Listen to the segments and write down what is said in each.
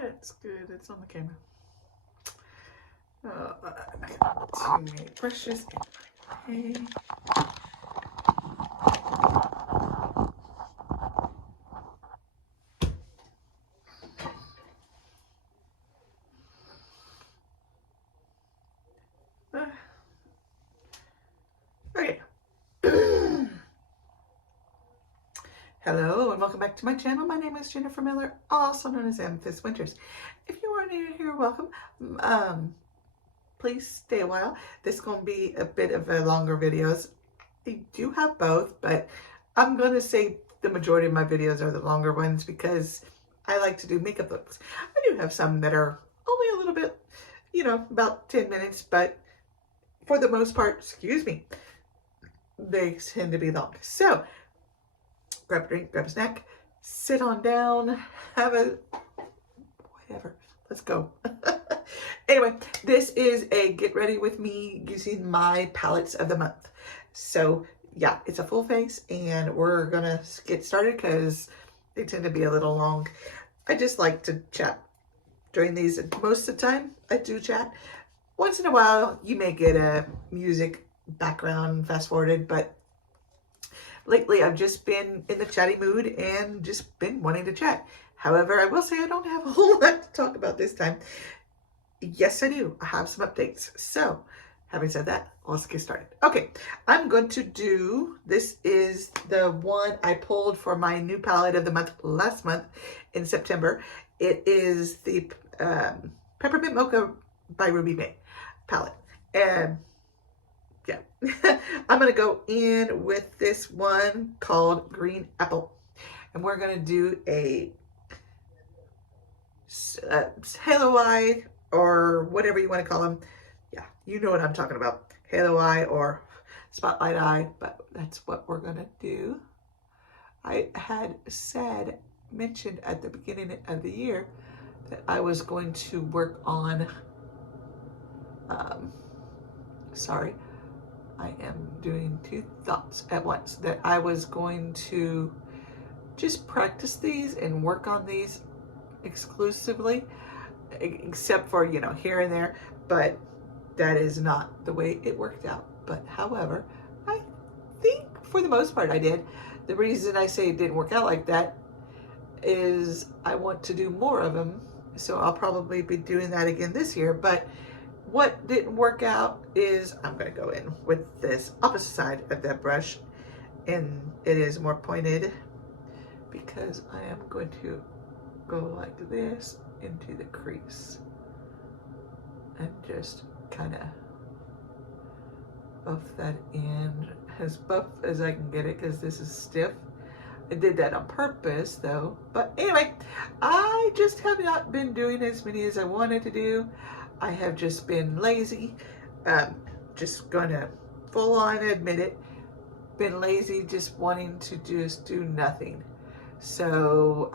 That's good. It's on the camera. Too many brushes in my hay. Okay. Hello and welcome back to my channel. My name is Jennifer Miller, also known as Amethyst Winters. If you are new here, welcome. Please stay a while. This is going to be a bit of a longer videos. I do have both, but I'm going to say the majority of my videos are the longer ones because I like to do makeup looks. I do have some that are only a little bit, about 10 minutes, but for the most part, excuse me, they tend to be long. So grab a drink, grab a snack, sit on down, have a whatever. Let's go. Anyway, this is a get ready with me using my palettes of the month. So yeah, it's a full face and we're gonna get started because they tend to be a little long. I just like to chat during these. Most of the time I do chat. Once in a while you may get a music background fast forwarded, but lately I've just been in the chatty mood and just been wanting to chat. However, I will say I don't have a whole lot to talk about this time. Yes, I do. I have some updates. So, having said that, let's get started. Okay, I'm going to do, this is the one I pulled for my new palette of the month last month in September. It is the Peppermint Mocha by Ruby May palette. And yeah, I'm going to go in with this one called Green Apple. And we're going to do a halo eye, or whatever you want to call them. Yeah, you know what I'm talking about. Halo eye or spotlight eye, but that's what we're going to do. I had mentioned at the beginning of the year that I was going to work on, sorry, I am doing two thoughts at once, that I was going to just practice these and work on these exclusively, except for, here and there, but that is not the way it worked out. But however, I think for the most part I did. The reason I say it didn't work out like that is I want to do more of them, so I'll probably be doing that again this year. But what didn't work out is I'm going to go in with this opposite side of that brush, and it is more pointed because I am going to go like this into the crease and just kind of buff that in as buff as I can get it because this is stiff. I did that on purpose though. But anyway, I just have not been doing as many as I wanted to do. I have just been lazy. Just gonna full on admit it. Been lazy, just wanting to just do nothing. So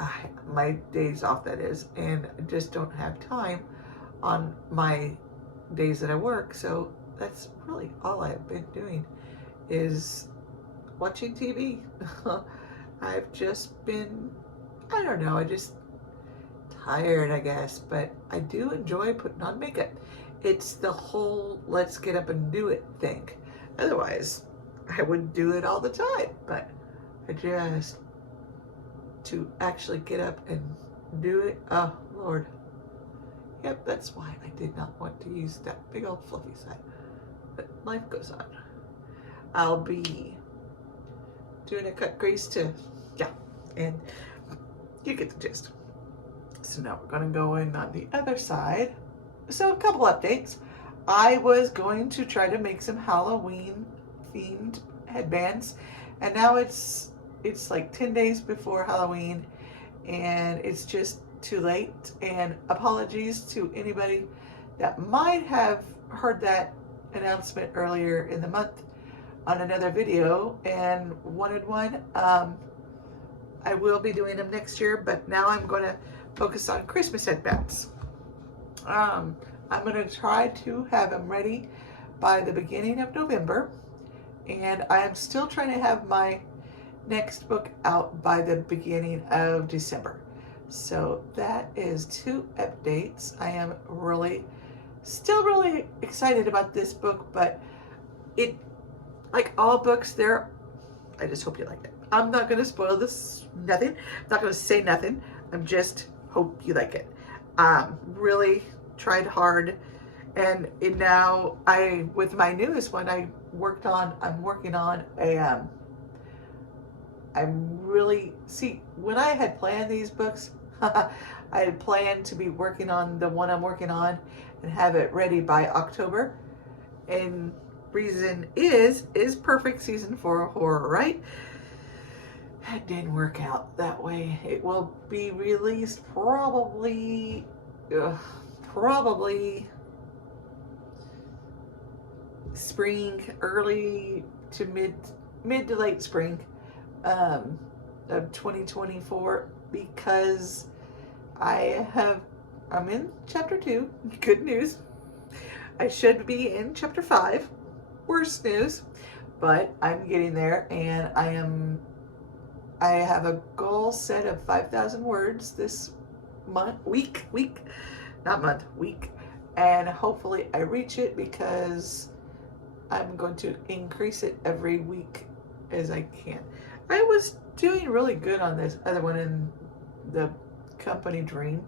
my days off, that is, and I just don't have time on my days that I work. So that's really all I've been doing is watching TV. I've just been, I don't know, I just tired, I guess, but I do enjoy putting on makeup. It's the whole let's get up and do it thing. Otherwise, I would do it all the time, but I just, to actually get up and do it, oh Lord. Yep, that's why I did not want to use that big old fluffy side. But life goes on. I'll be doing a cut crease too. Yeah, and you get the gist. So now we're gonna go in on the other side. So a couple updates. I was going to try to make some Halloween themed headbands, and now it's like 10 days before Halloween and it's just too late. And apologies to anybody that might have heard that announcement earlier in the month on another video and wanted one. I will be doing them next year, but now I'm going to focus on Christmas headbands. I'm going to try to have them ready by the beginning of November, and I am still trying to have my next book out by the beginning of December. So that is 2 updates. I am still really excited about this book, but it, like all books, I just hope you like it. I'm not going to spoil this, nothing. I'm not going to say nothing. I'm just hope you like it. Really tried hard. And now with my newest one, I'm working on when I had planned these books, I had planned to be working on the one I'm working on and have it ready by October. And reason is perfect season for horror, right? That didn't work out that way. It will be released probably spring, early to mid to late spring of 2024, because I'm in chapter 2. Good news. I should be in chapter 5. Worst news, but I'm getting there, and I have a goal set of 5,000 words this week, and hopefully I reach it, because I'm going to increase it every week as I can. I was doing really good on this other one in the company Dream,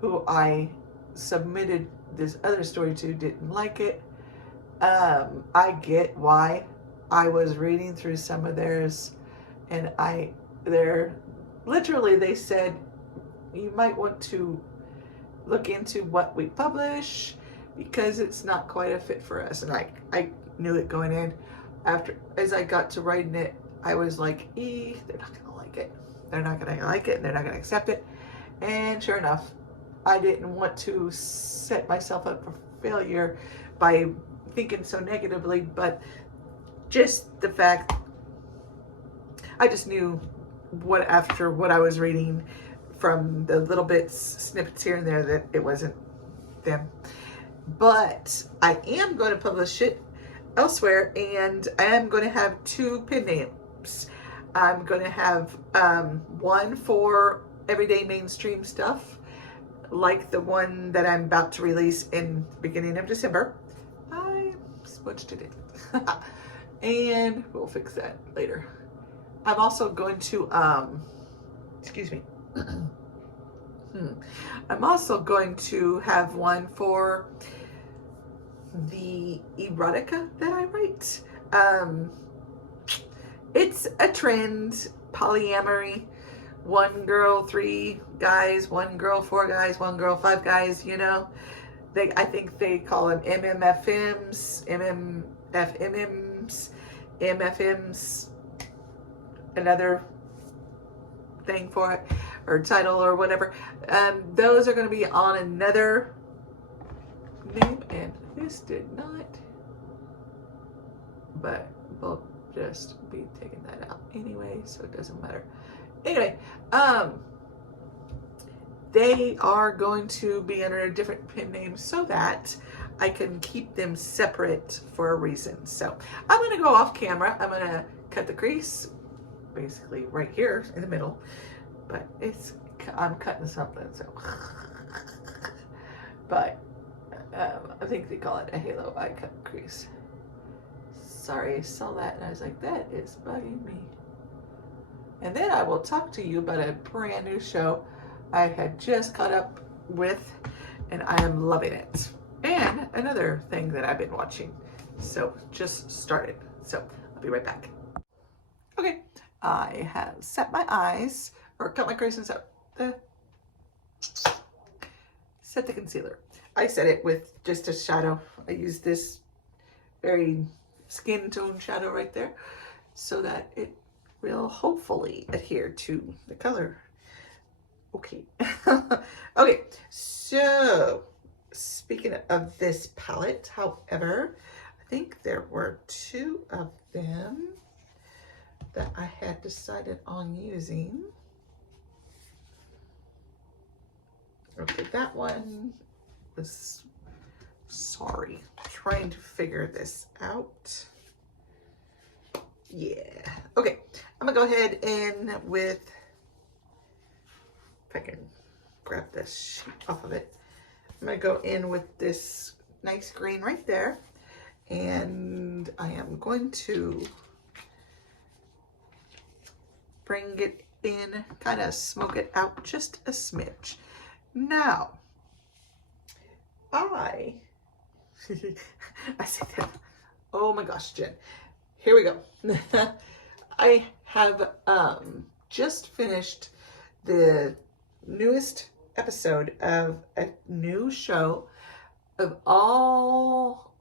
who I submitted this other story to, didn't like it. I get why. I was reading through some of theirs, and they said you might want to look into what we publish, because it's not quite a fit for us. And I knew it going in. As I got to writing it, I was like, they're not gonna like it. They're not gonna like it, and they're not gonna accept it. And sure enough, I didn't want to set myself up for failure by thinking so negatively, but just the fact, I just knew after what I was reading from the little snippets here and there, that it wasn't them. But I am going to publish it elsewhere, and I am going to have 2 pen names. I'm going to have one for everyday mainstream stuff, like the one that I'm about to release in the beginning of December. I smudged it in. And we'll fix that later. I'm also going to, excuse me. I'm also going to have one for the erotica that I write. It's a trend, polyamory. 1 girl, 3 guys, 1 girl, 4 guys, 1 girl, 5 guys, you know. I think they call them MMFMs, MFMs, another thing for it, or title or whatever. Those are going to be on another name, and this did not, but we'll just be taking that out anyway, so it doesn't matter. Anyway, they are going to be under a different pen name so that I can keep them separate for a reason. So I'm going to go off camera. I'm going to cut the crease basically right here in the middle, but I'm cutting something, so but I think they call it a halo eye cut crease. Sorry, I saw that and I was like, that is bugging me. And then I will talk to you about a brand new show I had just caught up with, and I am loving it. And another thing that I've been watching, so just started. So I'll be right back. Okay, I have set my eyes, or cut my creases out. Set the concealer. I set it with just a shadow. I use this very skin tone shadow right there, so that it will hopefully adhere to the color. Okay. Okay, so speaking of this palette, however, I think there were 2 of them that I had decided on using. Okay, that one was, sorry, trying to figure this out. Yeah, okay, I'm gonna go ahead and if I can grab this sheet off of it. I'm going to go in with this nice green right there. And I am going to bring it in, kind of smoke it out just a smidge. Now, I see that. Oh my gosh, Jen. Here we go. I have just finished the newest episode of a new show of all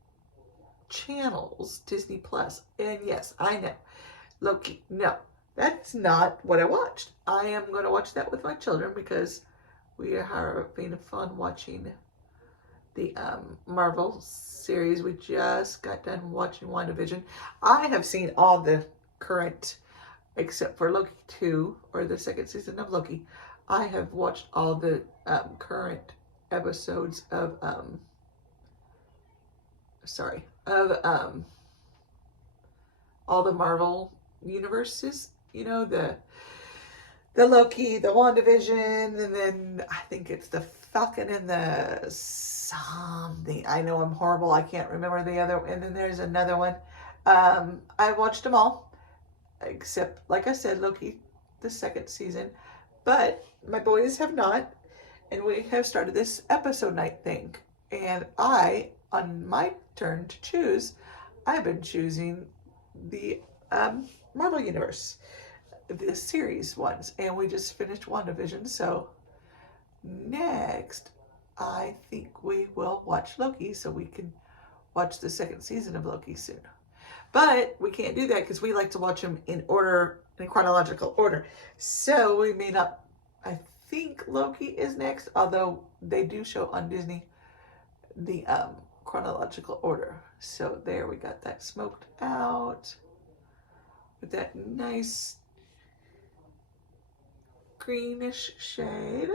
channels, Disney Plus. And yes, I know, Loki. No, that's not what I watched. I am going to watch that with my children because we are having fun watching the Marvel series. We just got done watching WandaVision. I have seen all the current, except for Loki 2, or the second season of Loki. I have watched all the current episodes of all the Marvel universes. You know, the Loki, the WandaVision, and then I think it's the Falcon and the something. I know I'm horrible. I can't remember the other. And then there's another one. I watched them all, except, like I said, Loki, the second season. But my boys have not. And we have started this episode night thing. And I, on my turn to choose, I've been choosing the Marvel Universe, the series ones. And we just finished WandaVision. So next, I think we will watch Loki so we can watch the second season of Loki soon. But we can't do that because we like to watch them in order, in chronological order. So we may not, I think Loki is next, although they do show on Disney the chronological order. So there, we got that smoked out with that nice greenish shade.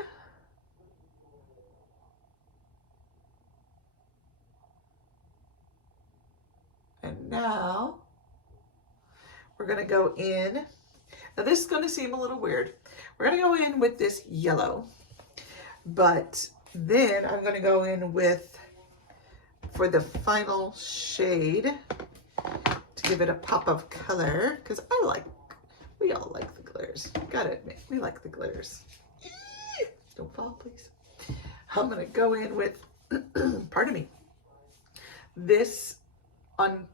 And now we're going to go in. Now this is going to seem a little weird. We're going to go in with this yellow, but then I'm going to go in with, for the final shade, to give it a pop of color, because we all like the glitters. Gotta admit, we like the glitters. Don't fall, please. I'm going to go in with, pardon me, this on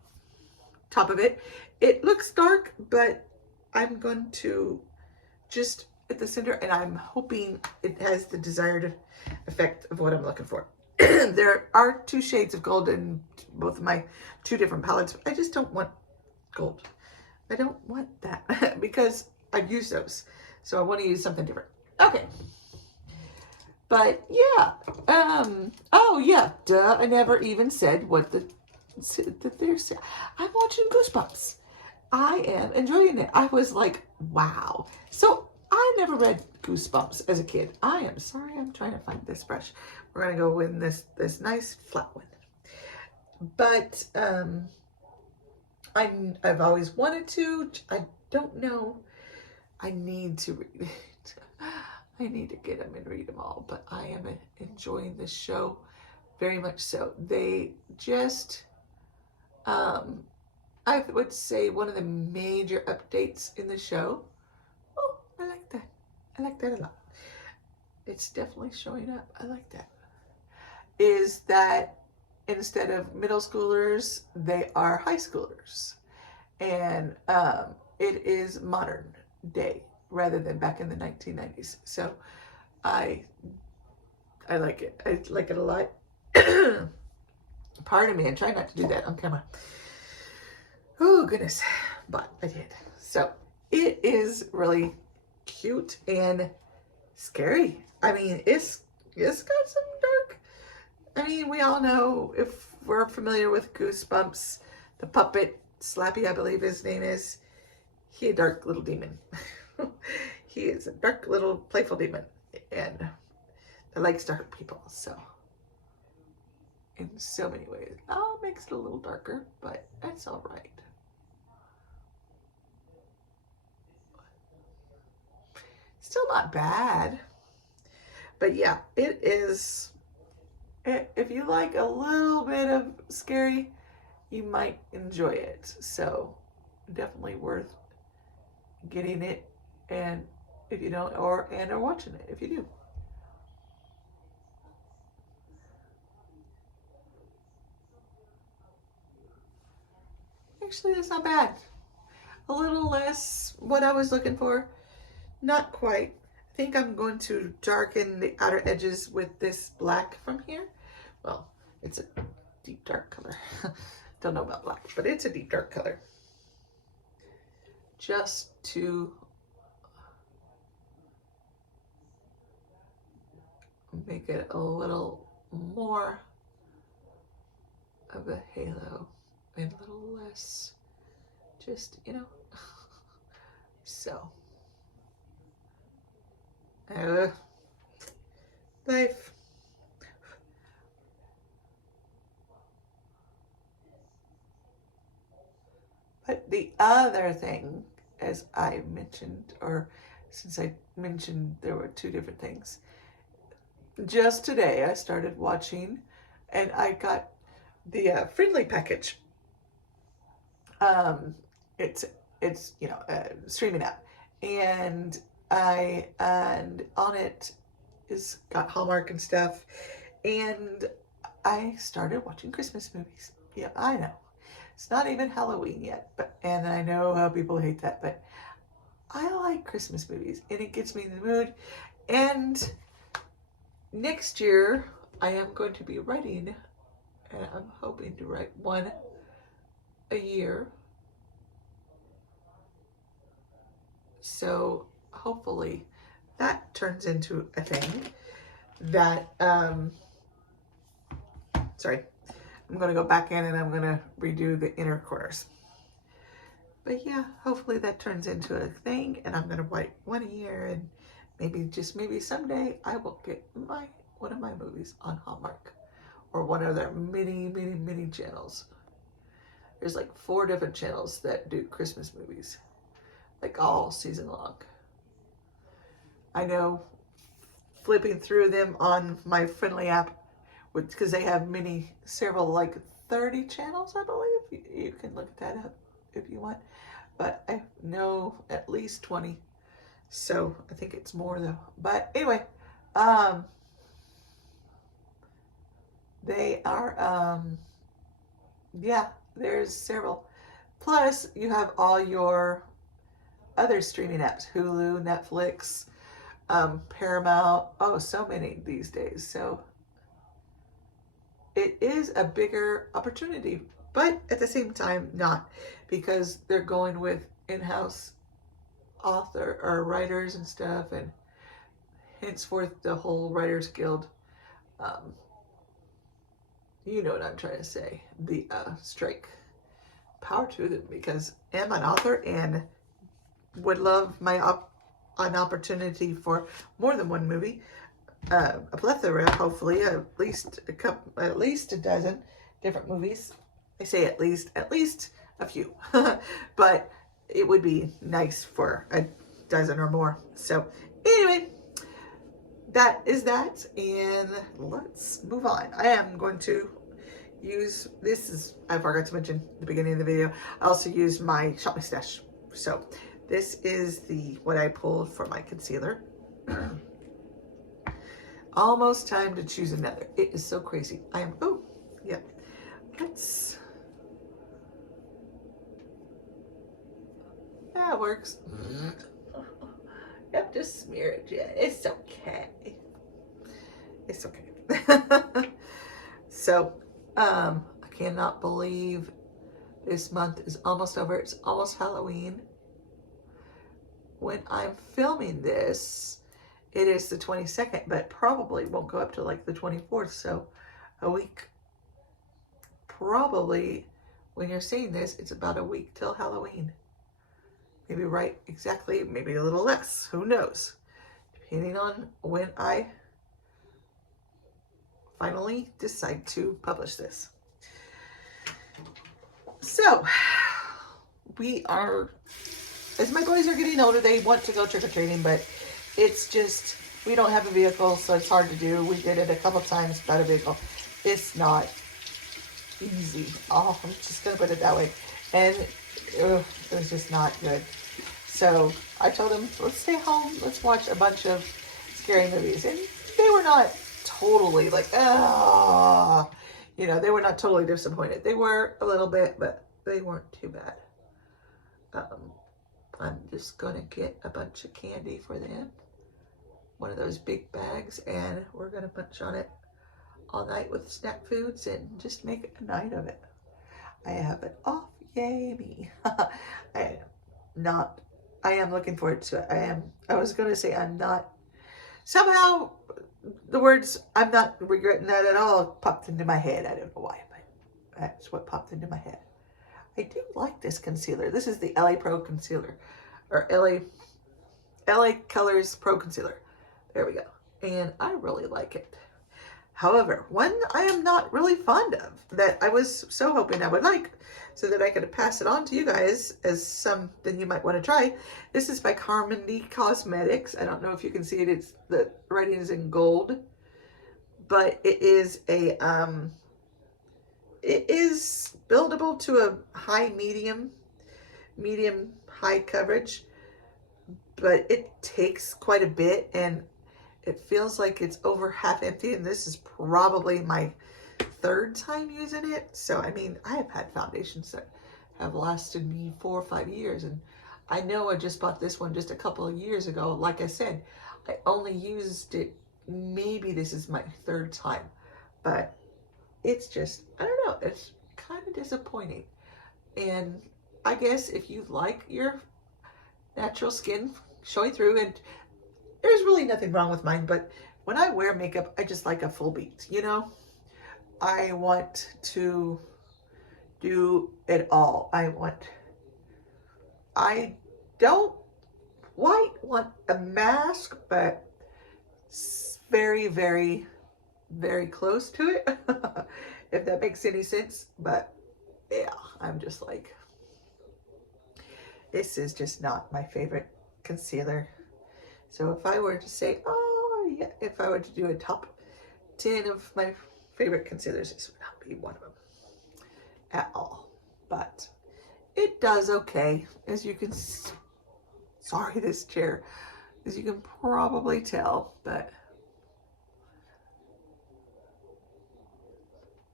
top of it. It looks dark, but I'm going to just at the center, and I'm hoping it has the desired effect of what I'm looking for. There are 2 shades of gold in both of my 2 different palettes. I just don't want gold. I don't want that because I've used those. So I want to use something different. Okay. But yeah. Oh yeah, duh. I never even said what they're saying. I'm watching Goosebumps. I am enjoying it. I was like, wow. So I never read Goosebumps as a kid. I am sorry. I'm trying to find this brush. We're going to go in this nice flat one. But I've always wanted to. I don't know. I need to read it. I need to get them and read them all. But I am enjoying this show very much so. They just, I would say one of the major updates in the show. Oh, I like that. I like that a lot. It's definitely showing up. I like that. Is that instead of middle schoolers, they are high schoolers. And it is modern day rather than back in the 1990s. So I like it. I like it a lot. Pardon me, and try not to do that on camera. Oh, goodness. But I did. So it is really cute and scary. I mean, it's got some dark. I mean, we all know, if we're familiar with Goosebumps, the puppet, Slappy, I believe his name is, he a dark little demon. He is a dark little playful demon, and that likes to hurt people. So in so many ways, makes it a little darker, but that's all right. Still not bad. But yeah, it is, if you like a little bit of scary, you might enjoy it. So definitely worth getting it, and if you don't, or watching it if you do. Actually, that's not bad. A little less what I was looking for. Not quite. I think I'm going to darken the outer edges with this black from here. Well, it's a deep dark color. Don't know about black, but it's a deep dark color. Just to make it a little more of a halo and a little less just, you know. So life. But the other thing, as I mentioned, or since I mentioned there were two different things, just today I started watching, and I got the Friendly package. It's you know, a streaming app, and on it is got Hallmark and stuff, and I started watching Christmas movies. Yeah, I know. It's not even Halloween yet, but, and I know how people hate that, but I like Christmas movies, and it gets me in the mood. And next year, I am going to be writing, and I'm hoping to write one a year. So hopefully that turns into a thing that, sorry, I'm going to go back in and I'm going to redo the inner corners. But yeah, hopefully that turns into a thing, and I'm going to write one a year, and maybe someday I will get one of my movies on Hallmark, or one of their many channels. There's like 4 different channels that do Christmas movies, like all season long. I know, flipping through them on my Friendly app, because they have several, like 30 channels, I believe. You can look that up if you want, but I know at least 20, so I think it's more though. But anyway, they are, yeah, there's several. Plus, you have all your other streaming apps, Hulu, Netflix, Paramount, oh, so many these days. So it is a bigger opportunity, but at the same time not, because they're going with in-house author or writers and stuff, and henceforth the whole Writers Guild, you know what I'm trying to say, the strike. Power to them, because I'm an author and would love an opportunity for more than one movie, a plethora, hopefully at least a dozen different movies. I say at least a few, but it would be nice for a dozen or more. So anyway, that is that, and let's move on. I am going to use, I forgot to mention at the beginning of the video, I also use my Shop My Stash. So this is what I pulled for my concealer. Almost time to choose another. It is so crazy. Oh, yeah. That works. Yep, just smear it, Jen. It's okay. It's okay. So, I cannot believe this month is almost over. It's almost Halloween. When I'm filming this, it is the 22nd, but probably won't go up to like the 24th. So a week. Probably when you're seeing this, it's about a week till Halloween. Maybe right exactly, maybe a little less. Who knows? Depending on when I finally decide to publish this. So we are, as my boys are getting older, they want to go trick-or-treating, but it's just We don't have a vehicle, so it's hard to do. We did it a couple times without a vehicle. It's not easy. Oh, I'm just gonna put it that way. And it was just not good. So I told them, let's stay home. Let's watch a bunch of scary movies. And they were not totally like, ah, you know, they were not totally disappointed. They were a little bit, but they weren't too bad. I'm just gonna get a bunch of candy for them. One of those big bags, and we're gonna munch on it all night with snack foods and just make a night of it. I have it off. Yay me. I am looking forward to it. I was gonna say I'm not, somehow the words I'm not regretting that at all popped into my head. I don't know why, but that's what popped into my head. I do like this concealer. This is the LA Pro Concealer, or LA Colors Pro Concealer. There we go. And I really like it. However, one I am not really fond of that I was so hoping I would like so that I could pass it on to you guys as something you might want to try. This is by Carmody Cosmetics. I don't know if you can see it. It's the writing is in gold, but it is a it is buildable to a high medium high coverage, but it takes quite a bit and it feels like it's over half empty, and this is probably my third time using it. So, I mean, I have had foundations that have lasted me 4 or 5 years, and I know I just bought this one just a couple of years ago. Like I said, I only used it, maybe this is my third time, but it's just, I don't know, it's kind of disappointing. And I guess if you like your natural skin showing through, and there's really nothing wrong with mine, but when I wear makeup, I just like a full beat, you know? I want to do it all. I don't quite want a mask, but very, very, very close to it, if that makes any sense. But yeah, I'm just like, this is just not my favorite concealer. So if I were to say, oh yeah, if I were to do a top 10 of my favorite concealers, this would not be one of them at all. But it does okay, as you can, sorry this chair, as you can probably tell, but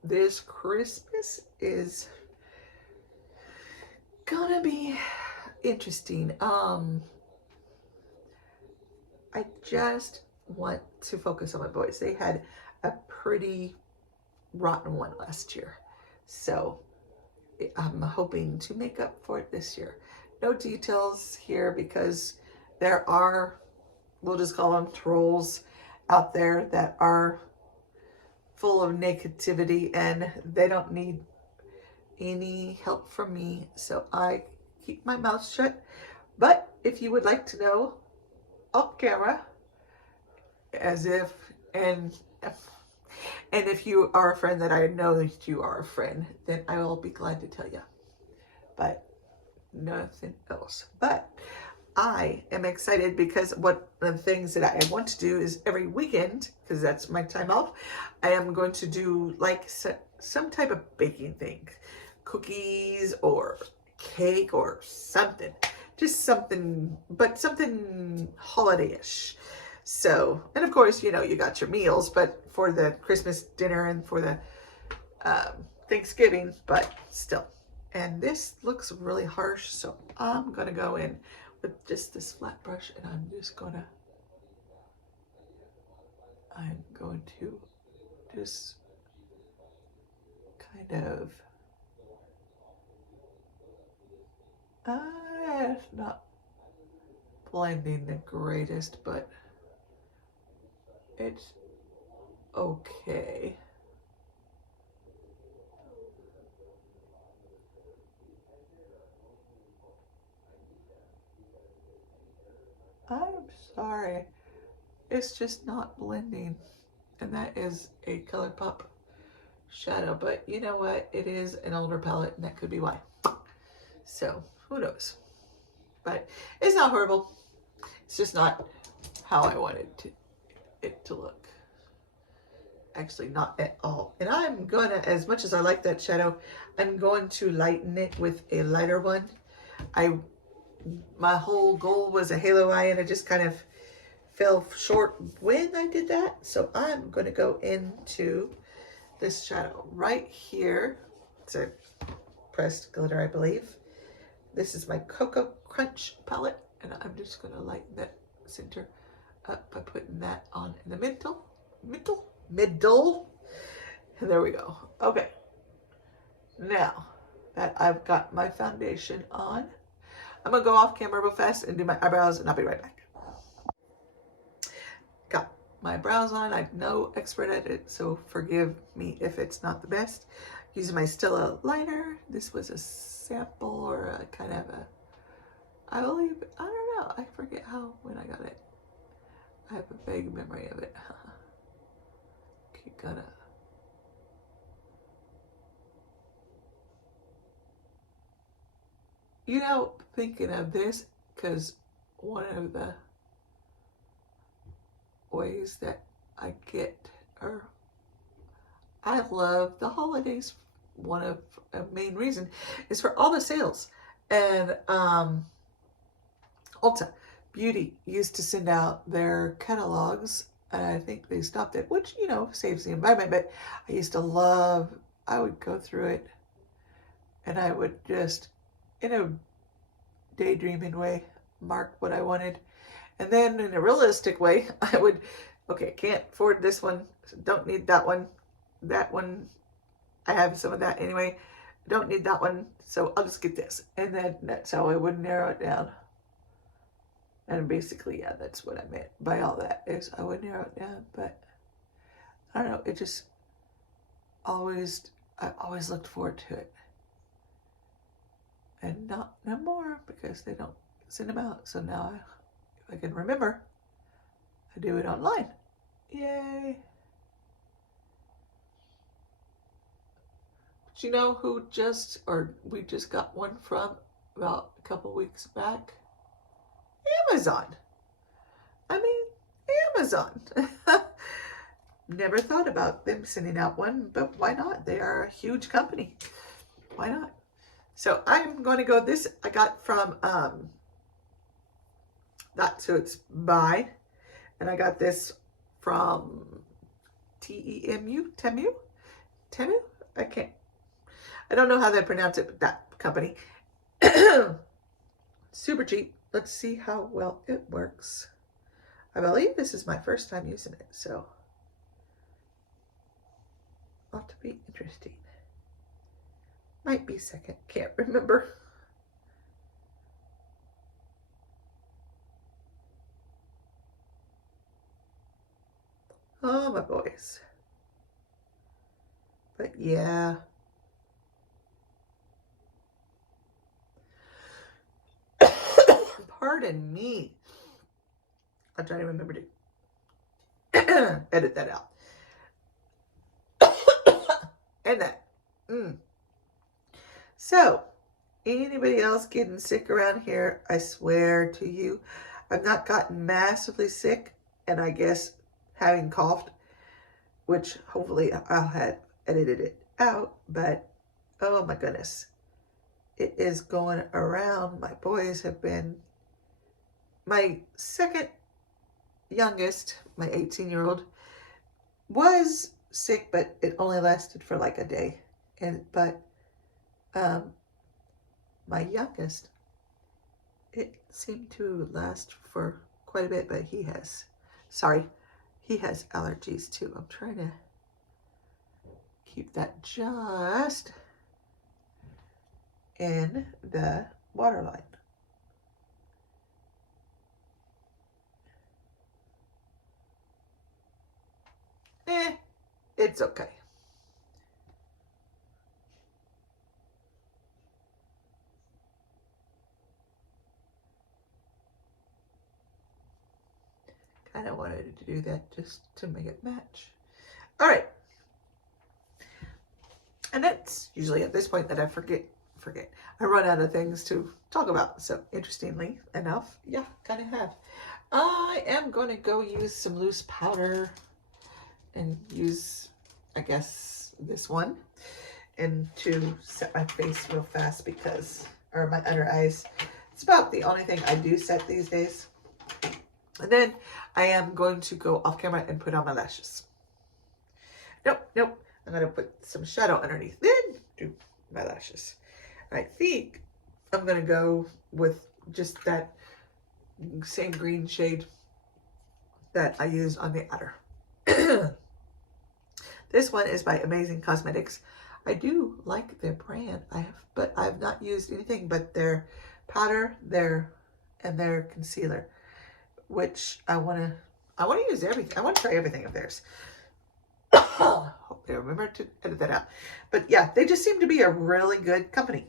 this Christmas is gonna be interesting. I just want to focus on my boys. They had a pretty rotten one last year. So I'm hoping to make up for it this year. No details here because there are, we'll just call them trolls out there that are full of negativity and they don't need any help from me. So I keep my mouth shut. But if you would like to know off camera, as if, and if you are a friend that I know that you are a friend, then I will be glad to tell you. But nothing else. But I am excited because one of the things that I want to do is every weekend, because that's my time off, I am going to do like some type of baking thing. Cookies or cake or something. Just something, but something holiday-ish. So, and of course, you know, you got your meals, but for the Christmas dinner and for the Thanksgiving, but still. And this looks really harsh, so I'm going to go in with just this flat brush and I'm going to just kind of, it's not blending the greatest, but it's okay. I'm sorry. It's just not blending. And that is a ColourPop shadow. But you know what? It is an older palette and that could be why. So who knows? But it's not horrible. It's just not how I wanted to it to look. Actually, not at all. And I'm gonna, as much as I like that shadow, I'm going to lighten it with a lighter one. My whole goal was a halo eye, and I just kind of fell short when I did that. So I'm going to go into this shadow right here. It's a pressed glitter, I believe. This is my Cocoa Crunch palette, and I'm just going to lighten that center up by putting that on in the middle. And there we go. Okay. Now that I've got my foundation on, I'm going to go off camera real fast and do my eyebrows, and I'll be right back. Got my brows on. I'm no expert at it, so forgive me if it's not the best. Using my Stila liner. This was a sample or a kind of a, I believe, I don't know. I forget when I got it. I have a vague memory of it. Okay, gonna. You know, thinking of this, because one of the ways that I get, or I love the holidays, one of a main reason is for all the sales. And Ulta Beauty used to send out their catalogs, and I think they stopped it, which, you know, saves the environment. But I used to love, I would go through it, and I would just, in a daydreaming way, mark what I wanted. And then in a realistic way, I would, okay, can't afford this one, don't need that one. That one, I have some of that anyway. Don't need that one, so I'll just get this. And then that's how I would narrow it down. And basically, yeah, that's what I meant by all that, is I would narrow it down. But I don't know, it just always, I always looked forward to it. And not no more, because they don't send them out. So now, if I can remember, I do it online. Yay. But you know who we just got one from about a couple weeks back? Amazon. I mean, Amazon. Never thought about them sending out one, but why not? They are a huge company. Why not? So I'm going to go, this I got from, so it's Buy, and I got this from Temu, I don't know how they pronounce it, but that company. Super cheap. Let's see how well it works. I believe this is my first time using it, so ought to be interesting. Might be second, can't remember. Oh my boys. But yeah. Pardon me. I'll try to remember to edit that out. And that. So, anybody else getting sick around here? I swear to you, I've not gotten massively sick, and I guess having coughed, which hopefully I'll have edited it out, but oh my goodness, it is going around. My boys have been, my second youngest, my 18-year-old, was sick, but it only lasted for like a day. But my youngest, it seemed to last for quite a bit, but he has allergies too. I'm trying to keep that just in the waterline. It's okay. Kind of wanted to do that just to make it match. All right. And that's usually at this point that I forget forget. I run out of things to talk about. So interestingly enough, yeah, kind of have. I am going to go use some loose powder and use, I guess, this one and to set my face real fast because, or my under eyes. It's about the only thing I do set these days. And then I am going to go off camera and put on my lashes. Nope. I'm going to put some shadow underneath, then do my lashes. I think I'm going to go with just that same green shade that I use on the outer. This one is by Amazing Cosmetics. I do like their brand, but I've not used anything but their powder, and their concealer, which I want to use everything. I want to try everything of theirs. Hope they remember to edit that out. But yeah, they just seem to be a really good company.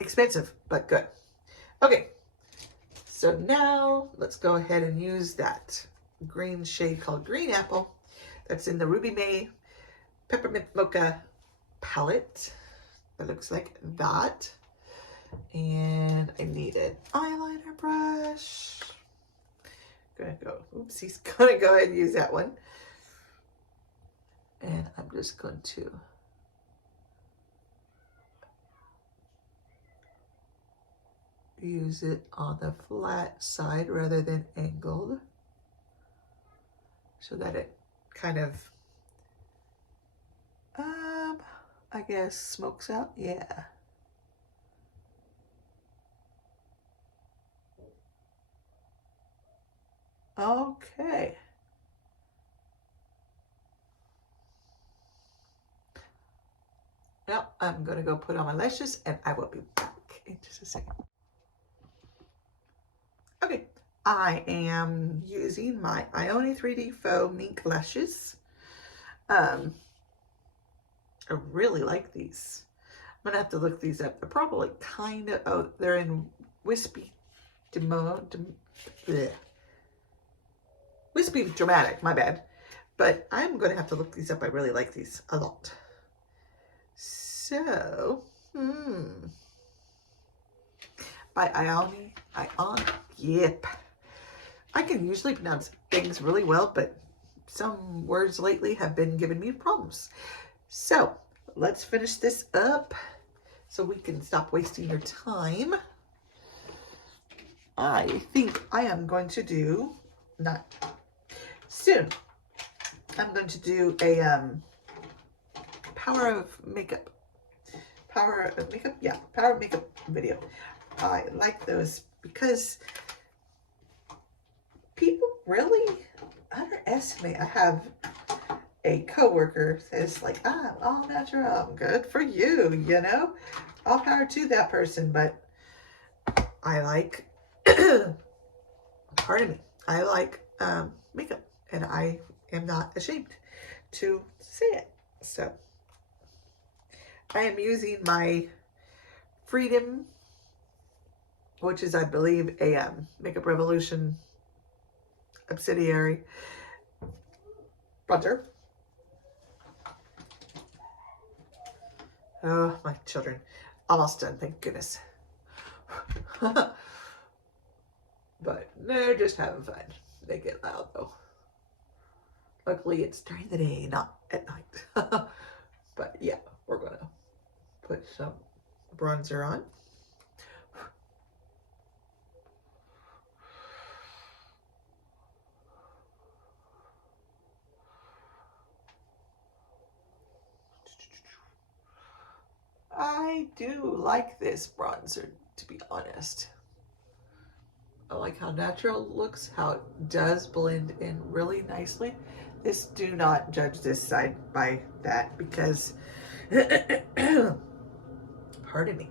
Expensive, but good. Okay, so now let's go ahead and use that green shade called Green Apple. That's in the Ruby May Peppermint Mocha palette. That looks like that. And I need an eyeliner brush. Gonna go, oopsies, gonna go ahead and use that one. And I'm just going to use it on the flat side rather than angled, so that it kind of, I guess, smokes out. Yeah. Okay. Now I'm going to go put on my lashes and I will be back in just a second. Okay, I am using my Ioni 3D Faux Mink Lashes. I really like these. I'm gonna have to look these up. They're probably kind of, oh, they're in Wispy Wispy Dramatic, my bad. But I'm gonna have to look these up. I really like these a lot. So, by Ioni, yep. I can usually pronounce things really well, but some words lately have been giving me problems. So let's finish this up so we can stop wasting your time. I think I am going to do, not soon, I'm going to do a power of makeup video. I like those because people really underestimate. I have a coworker that's like, I'm all natural, good for you, you know, all power to that person. But I like, pardon me, I like makeup, and I am not ashamed to say it. So I am using my Freedom, which is, I believe, a Makeup Revolution subsidiary bronzer. Oh, my children. Almost done, thank goodness. But they're just having fun. They get loud, though. Luckily, it's during the day, not at night. But yeah, we're going to put some bronzer on. I do like this bronzer, to be honest. I like how natural it looks, how it does blend in really nicely. This, do not judge this side by that, because pardon me,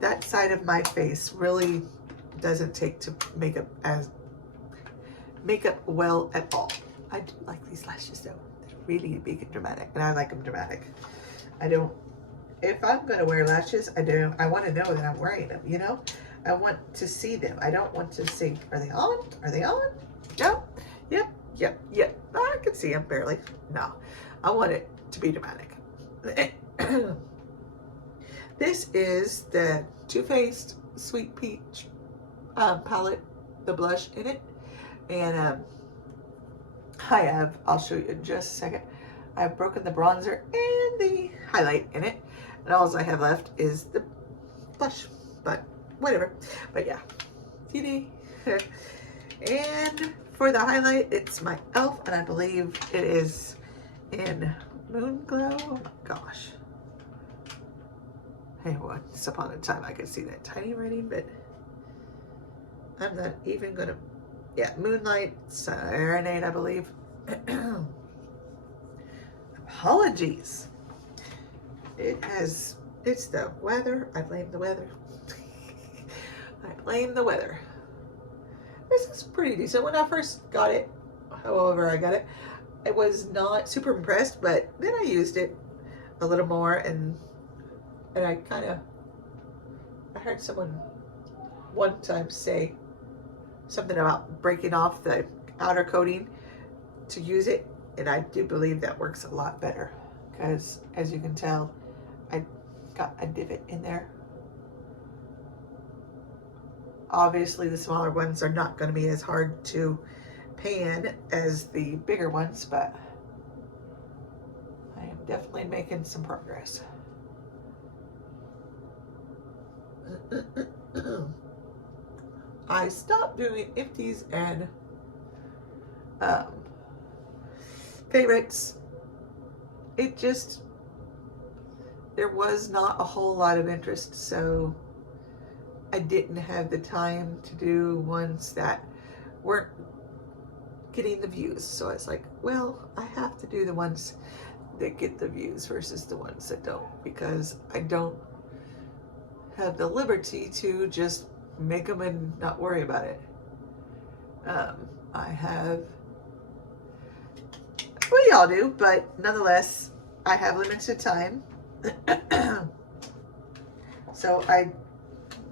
that side of my face really doesn't take to makeup well at all. I do like these lashes though. They're really big and dramatic, and I like them dramatic. If I'm gonna wear lashes, I want to know that I'm wearing them, you know? I want to see them. I don't want to see, are they on? Are they on? No? Yep. I can see them barely. No, I want it to be dramatic. This is the Too Faced Sweet Peach palette, the blush in it. And I'll show you in just a second. I've broken the bronzer and the highlight in it. And all I have left is the blush, but whatever. But yeah, and for the highlight, it's my e.l.f. and I believe it is in Moon Glow. Oh my gosh. Hey, once upon a time I could see that tiny writing, but I'm not even gonna, yeah, Moonlight Serenade, I believe. Apologies. It's the weather. I blame the weather. I blame the weather. This is pretty decent. When I first got it, however I got it, I was not super impressed, but then I used it a little more, and I heard someone one time say something about breaking off the outer coating to use it, and I do believe that works a lot better, because as you can tell, I got a divot in there. Obviously the smaller ones are not going to be as hard to pan as the bigger ones, but I am definitely making some progress. I stopped doing empties and favorites. There was not a whole lot of interest, so I didn't have the time to do ones that weren't getting the views. So I was like, well, I have to do the ones that get the views versus the ones that don't, because I don't have the liberty to just make them and not worry about it. Well, y'all do, but nonetheless, I have limited time. So I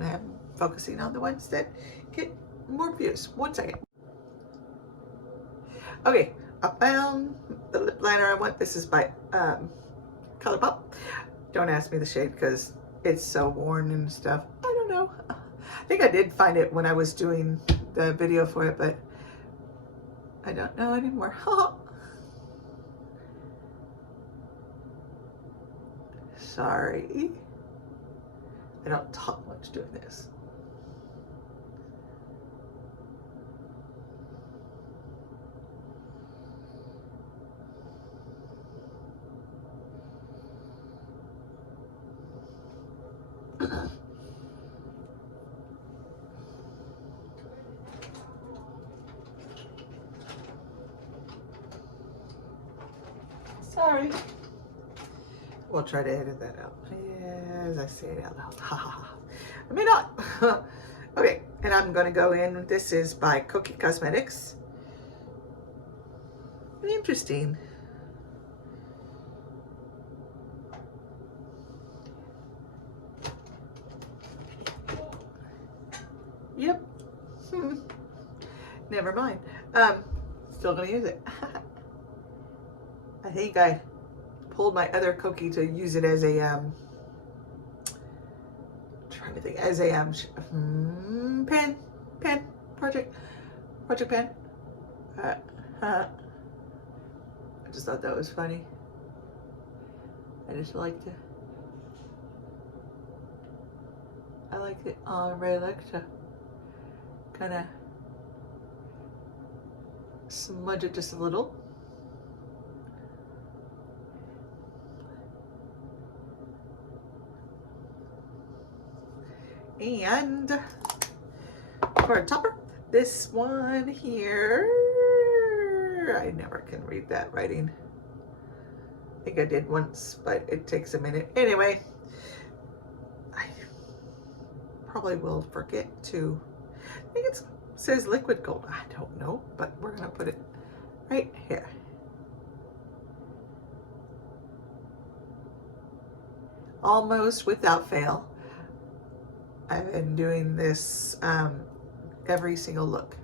am focusing on the ones that get more views. 1 second. Okay, I found the lip liner I want. This is by ColourPop. Don't ask me the shade because it's so worn and stuff. I don't know. I think I did find it when I was doing the video for it, but I don't know anymore. Sorry. I don't talk much doing this. Sorry. We'll try to edit that out. As I say it out loud. Ha ha ha. I may not. Okay, and I'm gonna go in. This is by Cookie Cosmetics. Interesting. Yep. Never mind. Still gonna use it. I think I pulled my other cookie to use it as a trying to think, as a project pen. I just thought that was funny. I just liked it. I liked it. I really like to kind of smudge it just a little. And for a topper, this one here, I never can read that writing. I think I did once, but it takes a minute. Anyway, I probably will forget to, I think it says liquid gold. I don't know, but we're gonna put it right here. Almost without fail, I've been doing this every single look.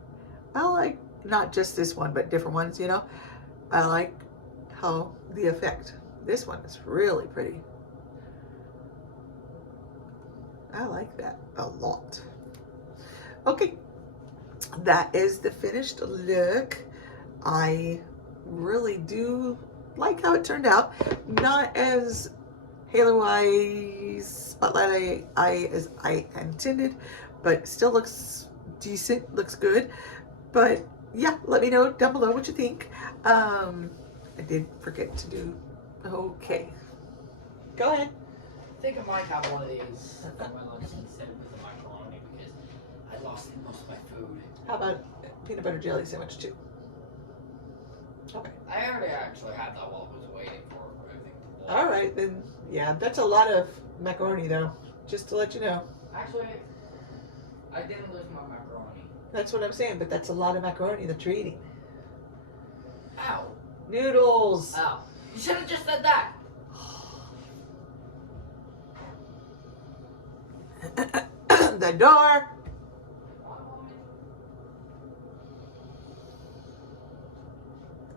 I like not just this one, but different ones, you know. I like how the effect. This one is really pretty. I like that a lot. Okay, that is the finished look. I really do like how it turned out. Not as halo-eye, spotlight-eye as I intended, but still looks decent, looks good. But yeah, let me know down below what you think. I did forget to do, okay. Go ahead. I think I might have one of these for my lunch instead of the macaroni because I lost most of my food. How about peanut butter jelly sandwich too? Okay. I already actually had that while I was waiting for everything to boil. All right, then, yeah, that's a lot of macaroni though, just to let you know. Actually, I didn't lose my macaroni. That's what I'm saying, but that's a lot of macaroni that you're eating. Ow. Noodles. Ow. You should have just said that. The door.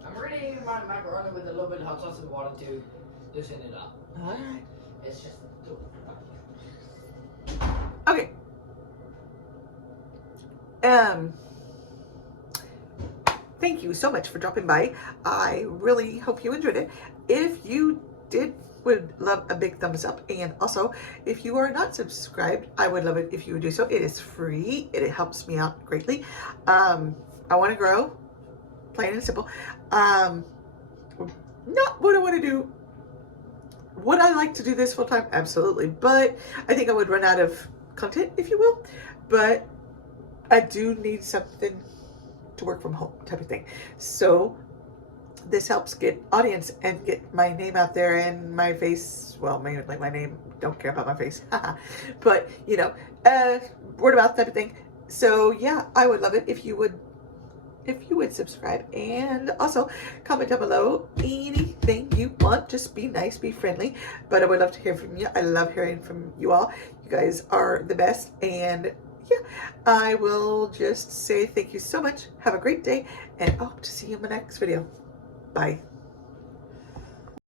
I'm already eating my macaroni with a little bit of hot sauce and water to loosen it up. All right. It's just too Okay. Thank you so much for dropping by. I really hope you enjoyed it. If you did, would love a big thumbs up. And also, if you are not subscribed, I would love it if you would do so. It is free. It helps me out greatly. I want to grow, plain and simple. Not what I want to do. Would I like to do this full time? Absolutely. But I think I would run out of content, if you will. But I do need something to work from home type of thing. So this helps get audience and get my name out there and my face. Well, mainly like my name. Don't care about my face. But, you know, word of mouth type of thing. So yeah, I would love it if you would subscribe, and also comment down below anything you want. Just be nice, be friendly, but I would love to hear from you. I love hearing from you all. You guys are the best. And yeah, I will just say thank you so much. Have a great day, and I hope to see you in my next video. Bye.